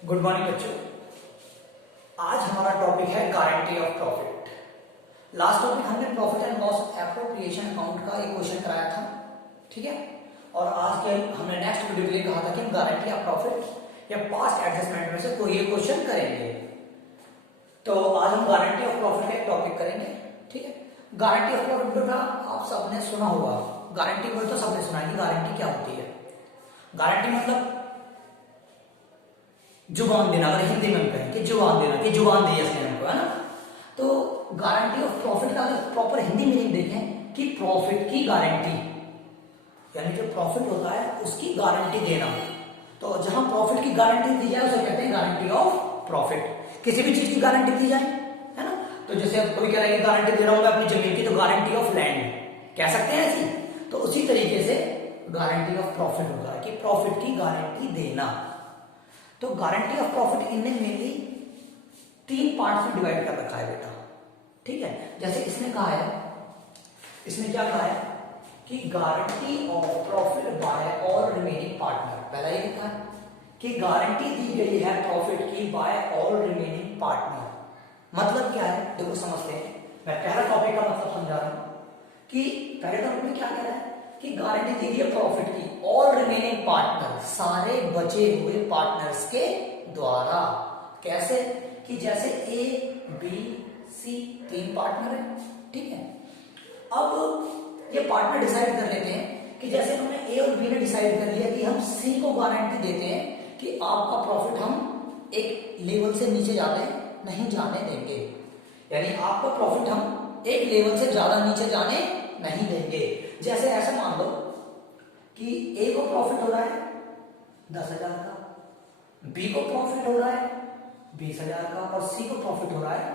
Good morning बच्चों। आज हमारा टॉपिक है guarantee of profit. Last topic हमने profit and loss appropriation account का एक क्वेश्चन कराया था, ठीक है। और आज के हमने नेक्स्ट वीडियो के लिए कहा था कि हम गारंटी ऑफ प्रॉफिट या पास्ट एडजस्टमेंट में से कोई एक क्वेश्चन करेंगे। तो आज हम गारंटी ऑफ प्रॉफिट का एक टॉपिक करेंगे, ठीक है। गारंटी ऑफ प्रॉफिट का आप सबने सुना होगा। गारंटी बोल तो सबने सुना है कि गारंटी क्या होती है। गारंटी मतलब जुबान देना, अगर हिंदी में कहें कि जुबान देना, कि जुबान दी इसने हमको, है ना। तो गारंटी ऑफ प्रॉफिट का अगर प्रॉपर हिंदी मीनिंग देखें कि प्रॉफिट की गारंटी, यानी जो प्रॉफिट होता है उसकी गारंटी देना। तो जहां प्रॉफिट की गारंटी दी जाए उसे कहते हैं गारंटी ऑफ प्रॉफिट। किसी भी चीज की गारंटी दी जाए, है ना। तो जैसे अब कोई कह रहा है कि गारंटी दे रहा हूं मैं अपनी जमीन की, तो गारंटी ऑफ लैंड कह सकते हैं ऐसी। तो उसी तरीके से गारंटी ऑफ प्रॉफिट होता है कि प्रॉफिट की गारंटी देना। तो गारंटी ऑफ प्रॉफिट इनने मेनली 3 पार्ट्स में डिवाइड कर रखा है बेटा, ठीक है। जैसे इसने कहा है, इसने क्या कहा है कि guarantee of profit by all remaining partner. पहला ये लिखा है कि गारंटी दी गई है प्रॉफिट की बाय ऑल रिमेनिंग पार्टनर। मतलब क्या है, देखो समझते हैं। मैं पहला टॉपिक का मतलब समझा रहा हूं कि पहले टॉपिक में क्या कह रहा है कि गारंटी दी गई है प्रॉफिट की ऑल रिमेनिंग पार्टनर, सारे बचे हुए पार्टनर्स के द्वारा। कैसे कि जैसे ए बी सी 3 पार्टनर है, ठीक है। अब ये पार्टनर डिसाइड कर लेते हैं कि जैसे उन्होंने ए और बी ने डिसाइड कर लिया कि हम सी को गारंटी देते हैं कि आपका प्रॉफिट हम एक लेवल से नीचे जाने नहीं जाने देंगे, यानी आपका प्रॉफिट हम एक लेवल से ज्यादा नीचे जाने नहीं देंगे। जैसे ऐसा मान लो कि ए को प्रॉफिट हो रहा है 10,000 का, बी को प्रॉफिट हो रहा है 20,000 का और सी को प्रॉफिट हो रहा है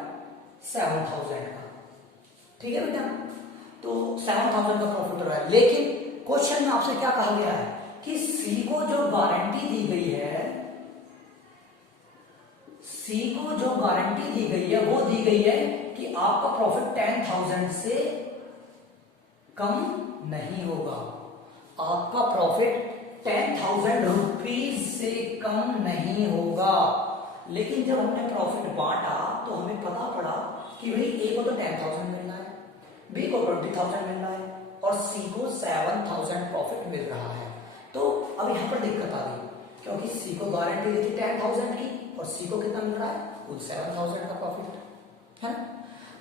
7,000 का, ठीक है बेटा। तो 7,000 का प्रॉफिट हो रहा है, लेकिन क्वेश्चन में आपसे क्या कहा गया है कि सी को जो गारंटी दी गई है, सी को जो गारंटी दी गई है वो दी गई है कि आपका प्रॉफिट 10,000 से कम नहीं होगा। आपका प्रॉफिट 10,000 रुपीज से कम नहीं होगा। लेकिन जब हमने प्रॉफिट बांटा तो हमें पता पड़ा कि भाई ए को तो 10,000 मिल रहा है, बी को 20,000 मिल रहा है और सी को 7,000 प्रॉफिट मिल रहा है। तो अब यहां पर दिक्कत आ गई, क्योंकि सी को गारंटी दी थी 10,000 की और सी को कितना मिल रहा है, कुल 7,000 का प्रॉफिट है।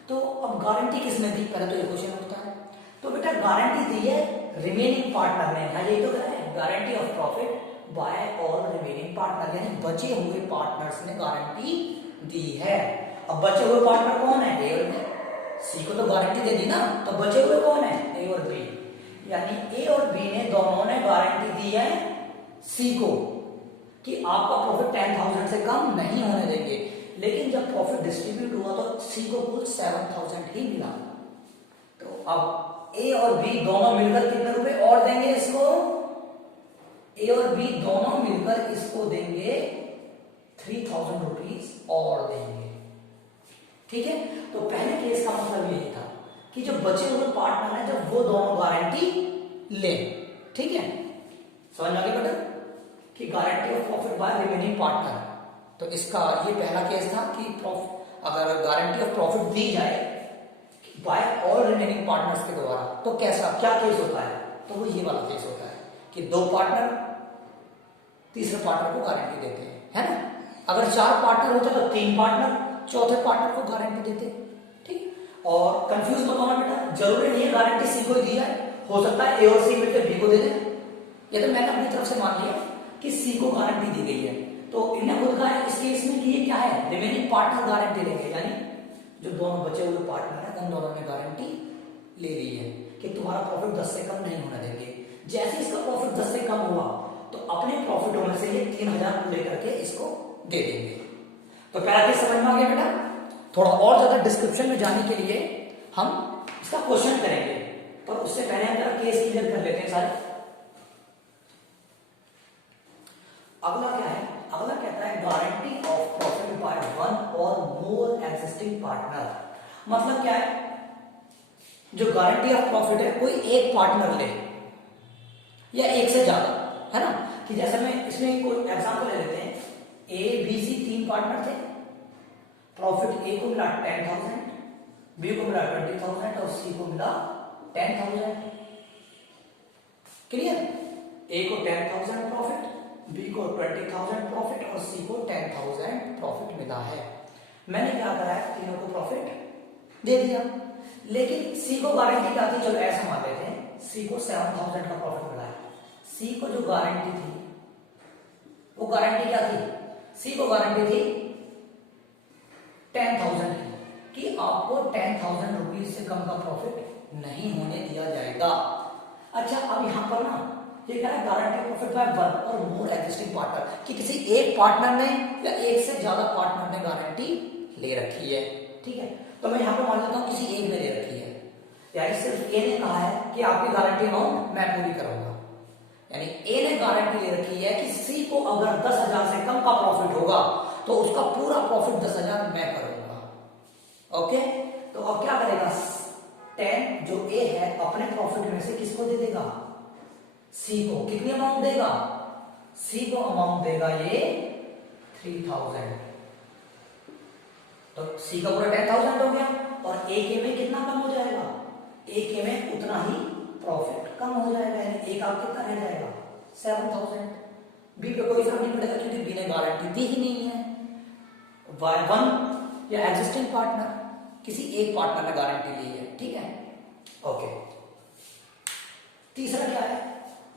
तो अब गारंटी किसने दी, पहले तो ये क्वेश्चन उठता है। तो बेटा गारंटी दी है रिमेनिंग पार्टनर ने, है यही तो कह रहे हैं guarantee of profit by all remaining partner, यानी बचे हुए पार्टनर्स ने गारंटी दी है। अब बचे हुए पार्टनर कौन है, ए और बी। सी को तो गारंटी दे दी ना, तो बचे हुए कौन है, ए और बी। यानी ए और बी ने दोनों ने गारंटी दी है सी को कि आपका प्रॉफिट 10,000 से कम नहीं होने देंगे। लेकिन जब प्रॉफिट डिस्ट्रीब्यूट हुआ तो सी को कुल 7,000 ही मिला। तो अब ए और बी दोनों मिलकर कितने रुपए और देंगे इसको, ए और बी दोनों मिलकर इसको देंगे 3,000 रुपीज और देंगे, ठीक है। तो पहले केस का मतलब यही था कि जो बचे हुए पार्टनर है जब वो दोनों गारंटी ले, ठीक है। समझ में आ गया बेटा कि guarantee of profit by remaining partner. तो इसका ये पहला केस था कि अगर गारंटी ऑफ प्रॉफिट दी जाए बाय ऑल रिमेनिंग पार्टनर्स के द्वारा, तो कैसा क्या केस होता है, तो वो ये वाला केस होता है कि 2 पार्टनर तीसरे पार्टनर को गारंटी देते हैं, है ना। अगर 4 पार्टनर होते तो 3 पार्टनर चौथे पार्टनर को गारंटी देते, ठीक। और कंफ्यूज मत होना बेटा, जरूरी नहीं है गारंटी सी को दी जाए, हो सकता है ए और सी मिलकर बी को दे दें। ये तो मैंने अपनी तरफ से मान लिया कि सी को गारंटी दी गई है, तो इन्हें खुद कहा है इस केस में कि ये क्या है, रिमेनिंग पार्टनर गारंटी देंगे, यानी जो दोनों बचे हुए पार्टनर है उन दोनों ने गारंटी ले ली है कि तुम्हारा प्रॉफिट 10 से कम नहीं होने देंगे। जैसे इसका प्रॉफिट 10 से कम हुआ तो अपने प्रॉफिट होने से ये 3,000 को लेकर के इसको दे देंगे। तो पहला केस समझ में आ गया बेटा। थोड़ा और ज्यादा डिस्क्रिप्शन में जाने के लिए हम इसका क्वेश्चन करेंगे, पर उससे पहले हम जरा केस क्लियर कर लेते हैं सारे। अगला क्या है, अगला कहता है guarantee of profit by one और मोर एग्जिस्टिंग पार्टनर। मतलब क्या है, जो गारंटी ऑफ प्रॉफिट है कोई एक पार्टनर ले या एक से ज्यादा, है ना। कि जैसे मैं इसमें कोई एग्जांपल ले लेते हैं, ए बी सी तीन पार्टनर थे, प्रॉफिट ए को मिला 10,000, बी को मिला 20,000 और सी को मिला 10,000। क्लियर? ए को 10,000 प्रॉफिट, बी को 20,000 प्रॉफिट और सी को 10,000 प्रॉफिट मिला है। मैंने क्या करा है, तीनों को प्रॉफिट दे दिया, लेकिन सी को गारंटी क्या थी, चलो ऐसा मान लेते हैं, सी को 7,000 का प्रॉफिट मिला है। सी को जो गारंटी थी वो गारंटी क्या थी, सी को गारंटी थी 10,000 की, कि आपको 10,000 रुपीज से कम का प्रॉफिट नहीं होने दिया जाएगा। अच्छा, अब यहां पर ना ये क्या है, गारंटी प्रॉफिट बाय वन और मोर एग्जिस्टिंग पार्टनर, कि किसी एक पार्टनर ने या एक से ज्यादा पार्टनर ने गारंटी ले रखी है। ठीक है, तो मैं यहां पर मान लेता हूं किसी एक ने ले रखी है, यानी सिर्फ ए ने कहा है कि आपकी गारंटी अमाउंट मैं पूरी करूंगा, यानी ए ने गारंटी ले रखी है कि सी को अगर 10,000 से कम का प्रॉफिट होगा तो उसका पूरा प्रॉफिट 10,000 मैं करूंगा। ओके, तो अब क्या करेगा, 10 जो ए है अपने प्रॉफिट में से किसको दे देगा, सी को। कितनी अमाउंट देगा, सी को अमाउंट देगा ये 3,000, तो सी का पूरा 10,000 हो गया, और ए के में कितना कम हो जाएगा, ए के में उतना ही प्रॉफिट कम हो जाएगा, यानी एक आप कितना रह जाएगा 7,000। बी पे कोई फर्क नहीं पड़ेगा क्योंकि बी ने गारंटी दी ही नहीं है। वाई वन या एग्जिस्टिंग पार्टनर, किसी एक पार्टनर ने गारंटी ली है। ठीक है, ओके। तीसरा क्या है,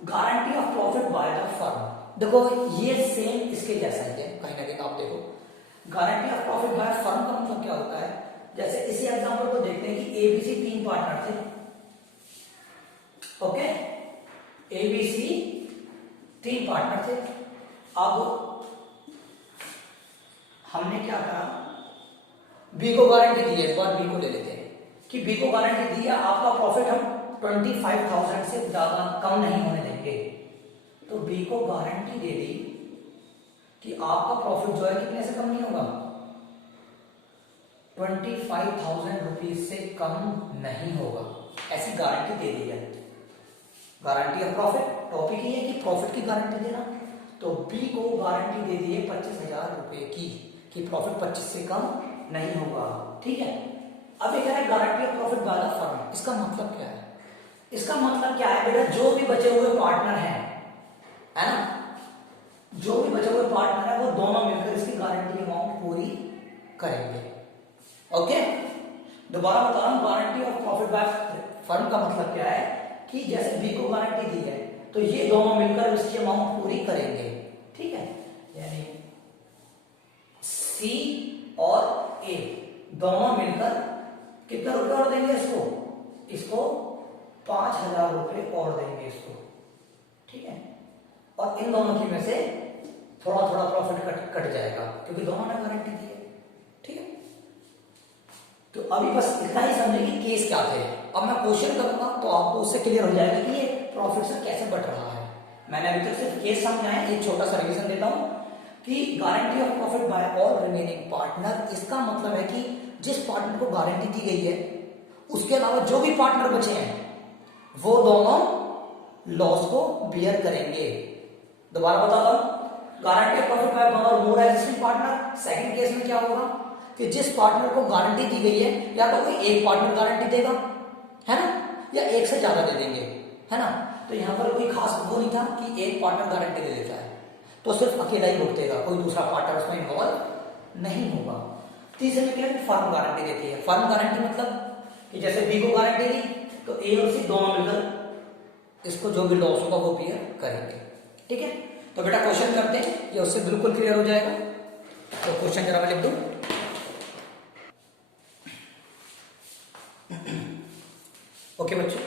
guarantee of profit by the firm. देखो ये सेम इसके जैसा ही है कहीं ना कहीं, आप देखो guarantee of profit by firm का मतलब क्या होता है, जैसे इसी एग्जांपल को देखते हैं कि एबीसी तीन पार्टनर थे। ओके, एबीसी तीन पार्टनर थे। अब हमने क्या करा, बी को गारंटी दी है, इस बार बी को ले लेते हैं कि बी को गारंटी दी है आपका प्रॉफिट हम 25,000 से ज्यादा कम नहीं होने देंगे। तो बी को गारंटी दे दी कि आपका प्रॉफिट जो है कितने से कम नहीं होगा, 25,000 रुपीज से कम नहीं होगा, ऐसी गारंटी दे दी है। गारंटी ऑफ प्रॉफिट, टॉपिक ये है कि प्रॉफिट की गारंटी देना। तो बी को गारंटी दे दी है 25,000 रुपए की, कि प्रॉफिट 25 से कम नहीं होगा। ठीक है, अब एक है guarantee of profit by the firm. इसका मतलब क्या है, इसका मतलब क्या है बेटा, जो भी बचे हुए पार्टनर हैं, है ना, जो भी बचे हुए पार्टनर है वो दोनों मिलकर इसकी गारंटी अमाउंट पूरी करेंगे। ओके, दोबारा बता रहा हूं, guarantee of profit by firm का मतलब क्या है कि जैसे बी को गारंटी दी है तो ये दोनों मिलकर इसकी अमाउंट पूरी करेंगे। ठीक है, यानी सी और ए दोनों मिलकर कितना रुपए और देंगे इसको, इसको 5,000 रुपए और देंगे इसको। ठीक है, और इन दोनों की में से थोड़ा थोड़ा प्रॉफिट कट जाएगा क्योंकि दोनों ने गारंटी दी है। ठीक है, तो अभी बस इतना ही समझे कि केस क्या थे। अब मैं क्वेश्चन करूंगा तो आपको उससे क्लियर हो जाएगा कि ये प्रॉफिट से कैसे बढ़ रहा है। मैंने अभी तक सिर्फ केस समझाया है, एक छोटा सा रिवीजन देता हूं कि guarantee of profit by all remaining partner, इसका मतलब है कि जिस पार्टनर को गारंटी दी गई है उसके अलावा जो भी पार्टनर बचे हैं वो दोनों लॉस को बियर करेंगे। दोबारा बताता हूं, guarantee of profit by one और मोर एग्जिस्टिंग पार्टनर, सेकंड केस में क्या होगा कि जिस पार्टनर को गारंटी दी गई है या तो कोई एक पार्टनर गारंटी देगा, है ना, या एक से ज्यादा दे देंगे, है ना। तो यहां पर कोई खास वो नहीं था कि एक पार्टनर गारंटी दे देता है तो सिर्फ अकेला ही भुगतेगा, कोई दूसरा पार्टनर उसमें इन्वॉल्व नहीं होगा। तीसरे में क्या है, फर्म गारंटी देती है। फर्म गारंटी मतलब कि जैसे बी को गारंटी दी तो ए और सी दोनों मिलकर इसको जो भी लॉस होगा वो बियर करेंगे। ठीक है, तो बेटा क्वेश्चन करते हैं, ये उससे बिल्कुल क्लियर हो जाएगा। तो क्वेश्चन जरा मैं लिख दूं। ओके बच्चों,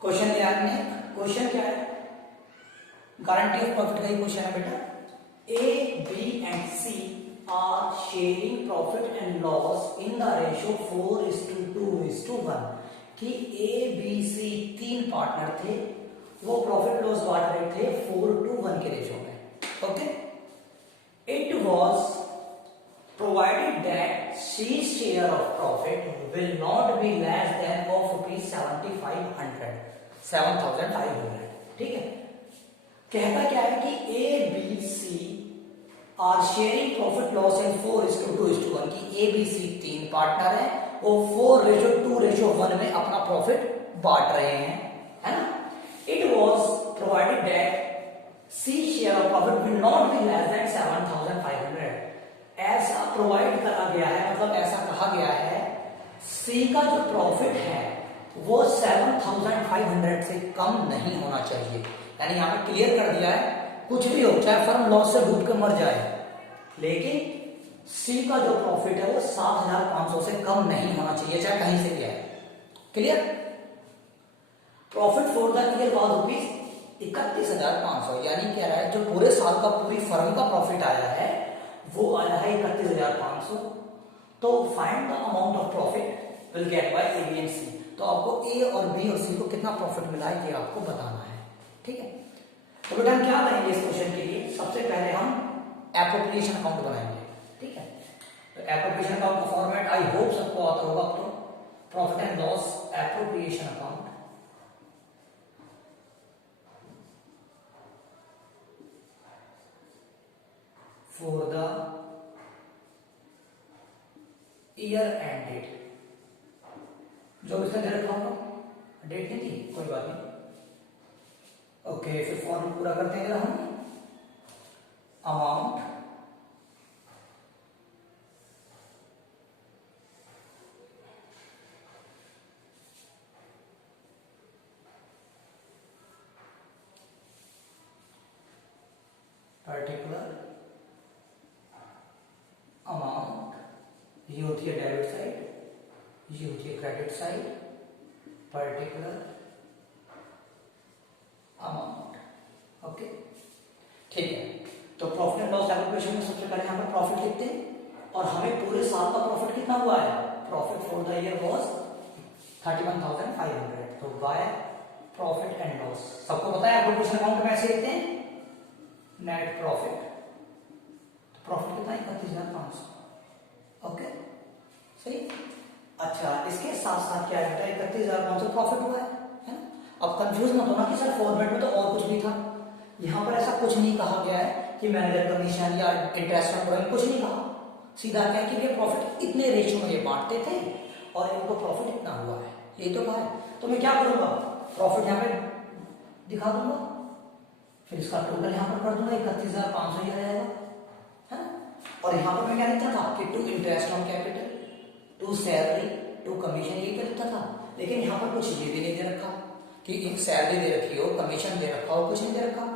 क्वेश्चन याद नहीं, क्वेश्चन क्या है, गारंटी ऑफ प्रॉफिट का ही क्वेश्चन है बेटा। A B and C are sharing profit and loss in the ratio 4:2:1, कि ए बी सी तीन पार्टनर थे, वो प्रॉफिट लॉस बांट रहे थे 4:1 के रेशियो में। Okay, it was provided that C's share of profit will not be less than of rupees 7,500। ठीक है, कहता क्या है कि A B C are sharing profit loss in 4:2:1 की ए बी सी तीन पार्टनर है, वो 4:2:1 में अपना प्रॉफिट बांट रहे हैं, है ना। It was provided that C share of profit will not be less than 7,500। ऐसा प्रोवाइड करा गया है, मतलब ऐसा कहा गया है सी का जो प्रॉफिट है वो 7,500 से कम नहीं होना चाहिए। यानी यहां पे क्लियर कर दिया है कुछ भी हो, चाहे फर्म लॉस से डूब के मर जाए, लेकिन सी का जो प्रॉफिट है वो 7,500 से कम नहीं होना चाहिए, चाहे कहीं से भी आए। Clear. Profit for the year was rupees 31,500, यानी कह रहा है जो पूरे साल का पूरी फर्म का प्रॉफिट आया है वो आया है 31,500। तो find the amount of profit will get by A B and C. तो आपको ए और बी और सी को कितना प्रॉफिट मिला है ये आपको बताना है, ठीक है। तो बेटा हम क्या करेंगे इस क्वेश्चन के लिए, सबसे पहले हम एप्रोप्रिएशन अकाउंट बनाएंगे, ठीक है। तो एप्रोप्रिएशन अकाउंट का फॉर्मेट आई होप सबको आता होगा। तो profit and loss appropriation account for the year ended, जो इसने दे रखा होगा, डेट नहीं थी कोई बात नहीं, ओके। फिर फॉर्म पूरा करते हैं हम। अमाउंट पर्टिकुलर अमाउंट, ये होती है डेबिट साइड, ये होती है credit side, particular amount, okay, ठीक है। तो प्रॉफिट एंड लॉस एप्लीकेशन में सबसे पहले यहाँ पर प्रॉफिट लिखते हैं और हमें पूरे साल का प्रॉफिट कितना हुआ है, profit for the year was 31,500। तो बाय प्रॉफिट एंड लॉस, सबको पता है एप्लीकेशन अकाउंट में ऐसे लिखते हैं नेट प्रॉफिट। तो प्रॉफिट कितना 31,500, ओके, सही। अच्छा, इसके साथ साथ क्या है, 31,500 प्रॉफिट हुआ है ना। अब कंफ्यूज मत होना कि सर फॉर्मेट में तो और कुछ भी था, यहां पर ऐसा कुछ नहीं कहा गया है कि मैनेजर कमीशन या इंटरेस्ट ऑन बोरोइंग, कुछ नहीं कहा। सीधा क्या है कि ये प्रॉफिट इतने रेशियो में ये बांटते थे और इनको प्रॉफिट इतना हुआ है, यही तो कहा है। तो मैं क्या करूंगा, प्रॉफिट यहां पे दिखा दूंगा, फिर इसका टोटल यहां पर कर दूंगा 31,500 ही रहेगा, है ना। और यहां पर मैं क्या लिखता था कि to interest on capital, to salary, to commission, ये क्या लिखता था। लेकिन यहां पर कुछ ये भी नहीं दे रखा कि एक सैलरी दे रखी हो, कमीशन दे रखा हो, कुछ नहीं दे रखा।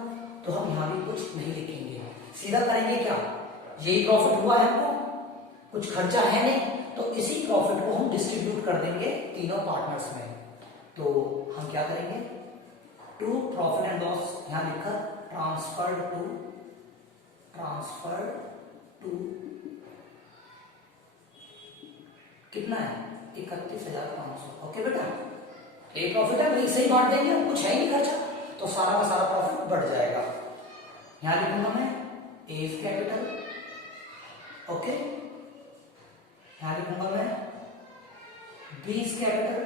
तो हम यहां भी कुछ नहीं लिखेंगे, सीधा करेंगे क्या, यही प्रॉफिट हुआ है हमको, कुछ खर्चा है नहीं, तो इसी प्रॉफिट को हम डिस्ट्रीब्यूट कर देंगे तीनों पार्टनर्स में। तो हम क्या करेंगे, टू प्रॉफिट एंड लॉस यहां लिखा ट्रांसफर्ड टू कितना है 31,500, ओके बेटा। एक प्रॉफिट है वही सही बांट देंगे, कुछ है ही नहीं खर्चा, तो सारा का सारा प्रॉफिट बढ़ जाएगा। यहां लिखूंगा मैं ए इज कैपिटल, ओके, यहां लिखूंगा मैं बी इज कैपिटल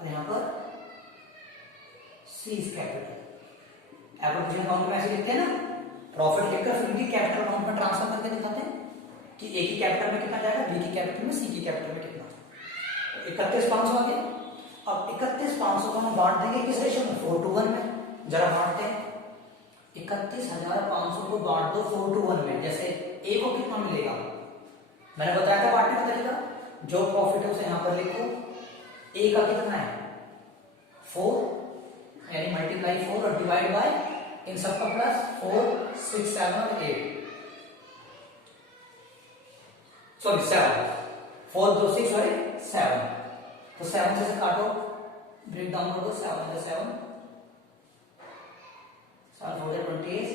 और यहां पर सी इज कैपिटल। एप्रोप्रिएशन अकाउंट में ऐसे लिखते हैं ना, प्रॉफिट लिखकर फिर भी कैपिटल अकाउंट में ट्रांसफर करके दिखाते हैं कि ए की कैपिटल में कितना जाएगा, बी की कैपिटल में, सी की कैपिटल में कितना। 31,500 आ गया। अब 31,500 को हम बांट देंगे किस रेशियो में, 4:1 में। जरा बांटते हैं, 31,500 को बांट दो 4:1 में। जैसे ए को कितना मिलेगा, मैंने बताया था बांटने का तरीका, जो प्रॉफिट है उसे यहां पर लिखो, ए का कितना है 4, यानी मल्टीप्लाई 4 और डिवाइड बाय इन सबका प्लस 4, 6, 7 और 8, सॉरी 7, 4 2 6 और 7। तो 7 से काटो, ब्रेक डाउन कर दो, 7 से 7, 7 4 28,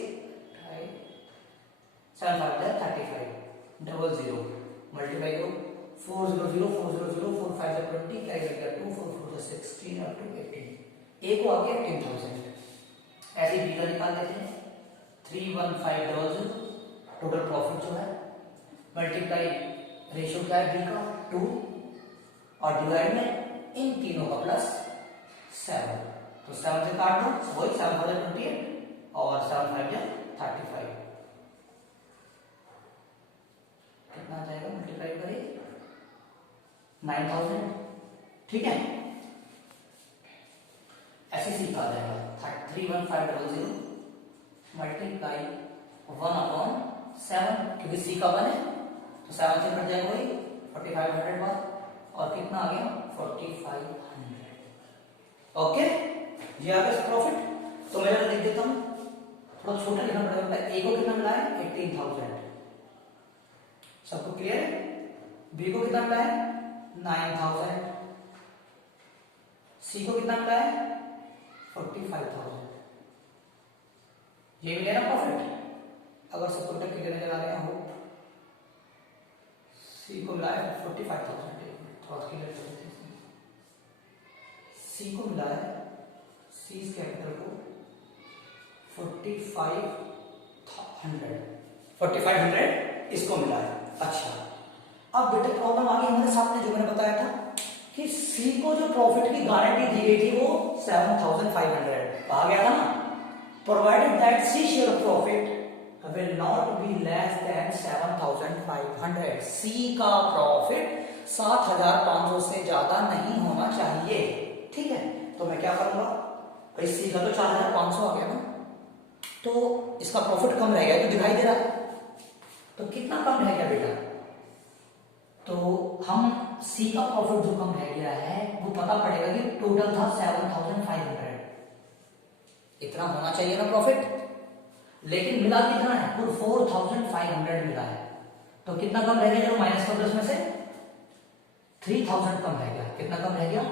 7 5 35, 00 मल्टीप्लाई करो, 4 0 0 4 0 0 4 5 20, कैरी कर गया 2 4 4 16 अप टू 18। ए को आ गया 18,000। ऐसे बी का निकाल लेते हैं, 31500 टोटल प्रॉफिट जो है, मल्टीप्लाई रेशियो क्या है बी का 2 और डिवाइड में इन तीनों का प्लस 7। तो 7 से काट दो, वही 7,028 और 7 5 35। 9000, ठीक है। ऐसे सी का आ जाएगा 31500 मल्टीप्लाई 1/7, क्योंकि सी का 1 है तो 7 से कट जाएगा वही 4500 बार, और कितना आ गया 4500। ओके, ये आ गया प्रॉफिट। तो मैं लिख देता हूं, थोड़ा छोटा लिखना पड़ेगा। ए को कितना मिला है 18000, सबको क्लियर है। बी को कितना मिला है 9000, सी को कितना मिला है 45,000। ये मिलेगा प्रॉफिट। अगर सबको तक क्लियर नजर आ रहे हो, सी को मिला है 45,000, थोड़ा क्लियर कर देते हैं। सी को मिला है, सी कैपिटल को 4500 इसको मिला है। अच्छा, अब बेटे प्रॉब्लम आ गई हमारे सामने, जो मैंने बताया था कि सी को जो प्रॉफिट की गारंटी दी गई थी वो 7500 कहा गया था ना, provided that C share of profit will not be less than 7500। C का प्रॉफिट 7500 से ज्यादा नहीं होना चाहिए, ठीक है। तो मैं क्या करूंगा भाई, सी का तो 4500 आ गया ना, तो इसका प्रॉफिट कम रह गया, तो दिखाई दे रहा है। तो कितना कम रह गया बेटा, तो हम सी का प्रॉफिट जो कम रह गया है वो पता पड़ेगा कि टोटल था 7500, इतना होना चाहिए ना प्रॉफिट, लेकिन मिला कितना है कुल 4500 मिला है। तो कितना कम रह गया, जो माइनस का प्लस में से 3000 कम रह गया। कितना कम रह गया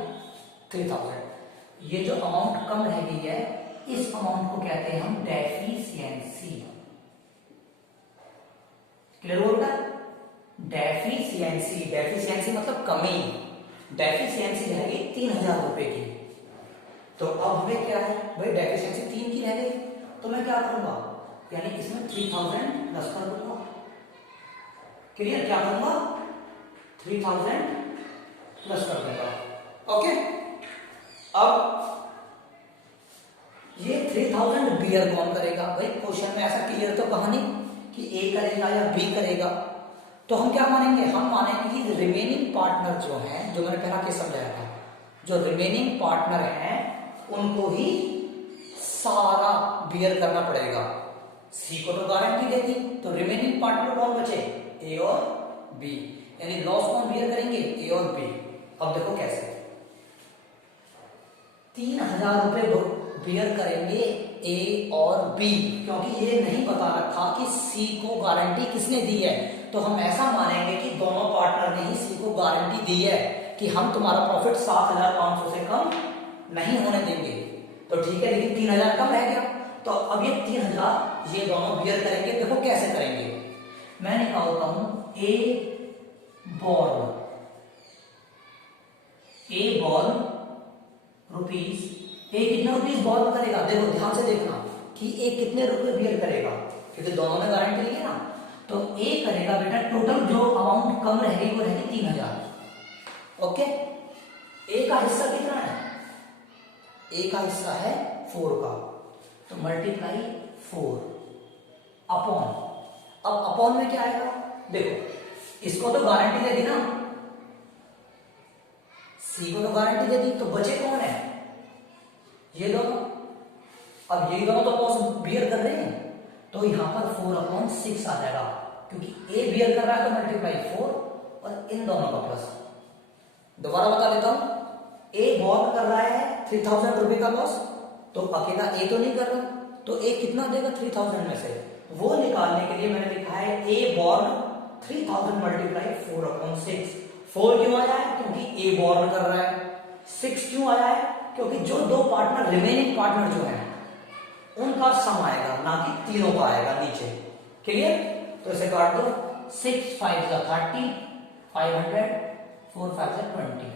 3000। ये जो अमाउंट कम रह गई है, इस अमाउंट को कहते हैं हम डेफिशिएंसी। क्लियर हो बेटा, डेफिशिएंसी, डेफिशिएंसी मतलब कमी। डेफिशिएंसी रहेगी 3000 रुपए की। तो अब हमें क्या है भाई, डेफिशिएंसी 3 की रह गई, तो मैं क्या करूंगा, यानी इसमें 3000 प्लस कर दूंगा। क्लियर, क्या करूंगा 3000 प्लस कर दूंगा। ओके, अब ये 3000 बियर कौन करेगा भाई, क्वेश्चन में ऐसा क्लियर तो कहा नहीं कि ए करेगा या बी करेगा। तो हम क्या मानेंगे, हम मानेंगे कि रिमेनिंग पार्टनर जो है, जो मैंने पहला केस समझाया था, जो रिमेनिंग पार्टनर हैं उनको ही सारा बियर करना पड़ेगा। सी को तो गारंटी दे दी, तो रिमेनिंग पार्टनर कौन बचे, ए और बी, यानी लॉस कौन बियर करेंगे, ए और बी। अब देखो कैसे, 3000 रुपए बियर करेंगे ए और बी, क्योंकि ये नहीं बता रखा कि सी को गारंटी किसने दी है। तो हम ऐसा मानेंगे कि दोनों पार्टनर ने ही सी को गारंटी दी है कि हम तुम्हारा प्रॉफिट 7500 से कम नहीं होने देंगे। तो ठीक है, लेकिन 3000 कम रह गया, तो अब ये 3000 ये दोनों बियर करेंगे। देखो कैसे करेंगे, मैं निकालता हूं ए बॉल रुपीज, ए कितना रुपीज बॉल करेगा, देखो ध्यान से देखना कि ए कितने रुपए बियर करेगा, क्योंकि दोनों ने गारंटी ली है ना। तो ए करेगा बेटा, टोटल जो अमाउंट कम रहेगी वो रहेगी 3000। ओके, ए का हिस्सा कितना है, ए का हिस्सा है 4 का, तो मल्टीप्लाई 4 अपॉन, अब अपॉन में क्या आएगा, देखो इसको तो गारंटी दे दी ना, सी को तो गारंटी दे दी, तो बचे कौन है, ये दोनों। अब ये दोनों तो लॉस बियर कर रहे हैं, तो यहां पर 4/6 आ जाएगा, क्योंकि ए बियर कर रहा है तो मल्टीप्लाई 4 और इन दोनों का प्लस। दोबारा बता देता हूं, ए बॉर्न कर रहा है 3000 रुपए का लॉस, तो अकेला ए तो नहीं कर रहा, तो ए कितना देगा 3000 में से, वो निकालने के लिए मैंने लिखा है ए बॉर्न 3000 मल्टीप्लाई 4/6। 4 क्यों आया है, क्योंकि ए बॉर्न कर रहा है। 6 क्यों आया है, क्योंकि जो दो पार्टनर रिमेनिंग पार्टनर जो है उनका सम आएगा, ना कि तीनों का आएगा नीचे। क्लियर, तो इसे काट दो, 6 5 30, 500, 4 5 20,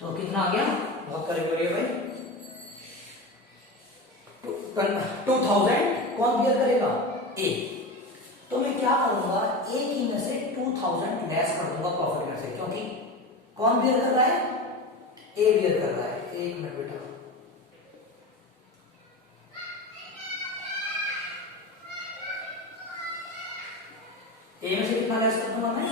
तो कितना आ गया, बहुत करीब बोलिए भाई, 2000 कौन बियर करेगा, ए। तो मैं क्या करूंगा, ए की में से 2000 लेस कर दूंगा प्रॉफिट में से, क्योंकि कौन बियर कर रहा है, ए बियर कर रहा है। एक मिनट बेटा, ए में से कितना लेस कर दूंगा मैं,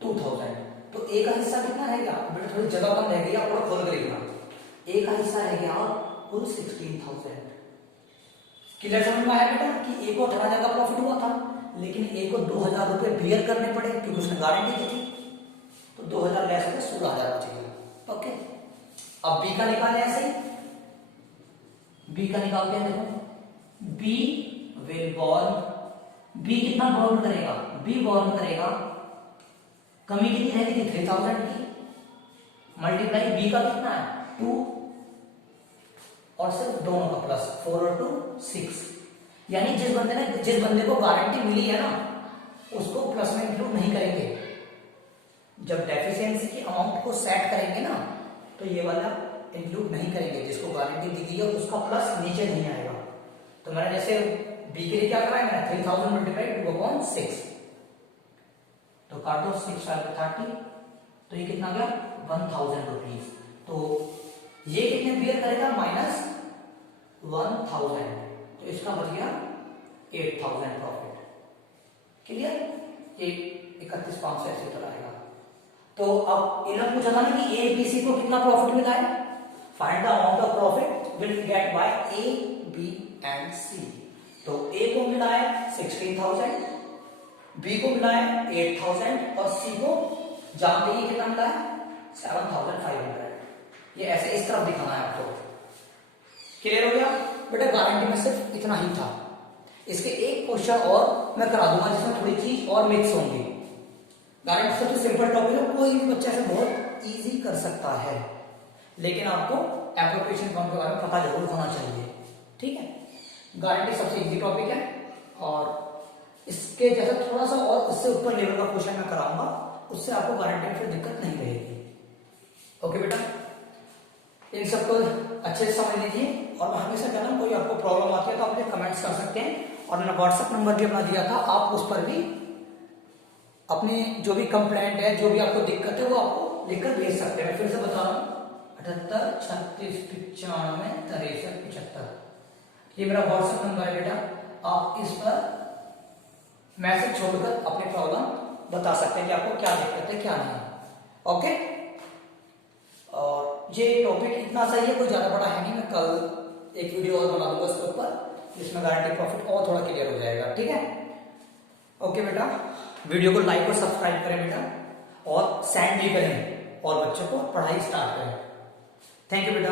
2000। तो ए का हिस्सा कितना रह गया बेटा, थोड़ी जगह कम रह गई, आप थोड़ा खोल कर लिखना। ए का हिस्सा रह गया कुल 16,000। क्लियर समझ में आया बेटा कि ए को 18,000 का प्रॉफिट हुआ था, लेकिन ए को 2,000 रुपए बियर करने पड़े क्योंकि उसने गारंटी दी थी, तो 2,000 लेस हो गए, 16,000 बच गया। ओके, अब बी का निकाले ऐसे ही, बी का निकालते हैं। देखो बी विल बॉर्न, बी कितना बॉर्न करेगा, बी बॉर्न करेगा, कमी कितनी रहेगी 3,000 की, मल्टीप्लाई बी का कितना है 2 और सिर्फ दोनों का प्लस 4 और 2 6। यानी जिस बंदे को गारंटी मिली है ना उसको प्लस में इंक्लूड नहीं करेंगे। जब डेफिशिएंसी की अमाउंट को सेट करेंगे ना तो ये वाला इंक्लूड नहीं करेंगे, जिसको गारंटी दी गई है उसका प्लस नीचे नहीं आएगा। तो मैंने जैसे बी के लिए क्या करा है, मैंने 3,000 मल्टीप्लाई 2/6, तो काट दो 6 5 30, तो ये कितना गया 1,000 रुपीज। तो ये कितने बियर करेगा -1,000, तो इसका बच गया 8,000 प्रॉफिट। क्लियर, ये 31,500 ऐसे तो आएगा। तो अब इन्होंने पूछा था ना कि ए बी सी को कितना प्रॉफिट मिला है, find the amount of profit will get by A B and C. तो ए को मिला है 16,000, बी को मिला है 8,000 और सी को जान लीजिए कितना मिला है 7,500। ये ऐसे इस तरफ दिखाना है आपको। क्लियर हो गया बेटा, गारंटी में सिर्फ इतना ही था। इसके एक क्वेश्चन और मैं करा दूंगा जिसमें थोड़ी चीज और मिक्स होंगी। गारंटी सबसे सिंपल टॉपिक है, कोई भी बच्चा से बहुत इजी कर सकता है, लेकिन आपको एप्रोप्रिएशन फॉर्म के बारे में पता जरूर होना चाहिए। ठीक है, गारंटी सबसे इजी टॉपिक है और इसके जैसा थोड़ा सा और उससे ऊपर लेवल का क्वेश्चन मैं कराऊंगा, उससे आपको गारंटी में फिर दिक्कत नहीं रहेगी। ओके बेटा, इन सबको अच्छे से समझ लीजिए और मैं हमेशा कहता हूं कोई आपको प्रॉब्लम आती है तो आप मुझे कमेंट्स कर सकते हैं, और मैंने व्हाट्सएप नंबर भी अपना दिया था, आप उस पर भी अपनी जो भी कंप्लेंट है, जो भी आपको दिक्कत है वो आपको लिखकर भेज सकते हैं। मैं फिर से बता रहा हूँ 78 36 95 63 75, ये मेरा व्हाट्सएप नंबर है बेटा। आप इस पर मैसेज छोड़कर अपनी प्रॉब्लम बता सकते हैं कि आपको क्या दिक्कत है क्या नहीं। ओके, और ये टॉपिक इतना सही है, कोई ज्यादा बड़ा है नहीं। मैं कल एक वीडियो और बना दूंगा इसके ऊपर, जिसमें गारंटी प्रॉफिट और थोड़ा क्लियर हो जाएगा। ठीक है, ओके बेटा, वीडियो को लाइक और सब्सक्राइब करें बेटा, और सेंड भी करें और बच्चों को पढ़ाई स्टार्ट करें। थैंक यू बेटा।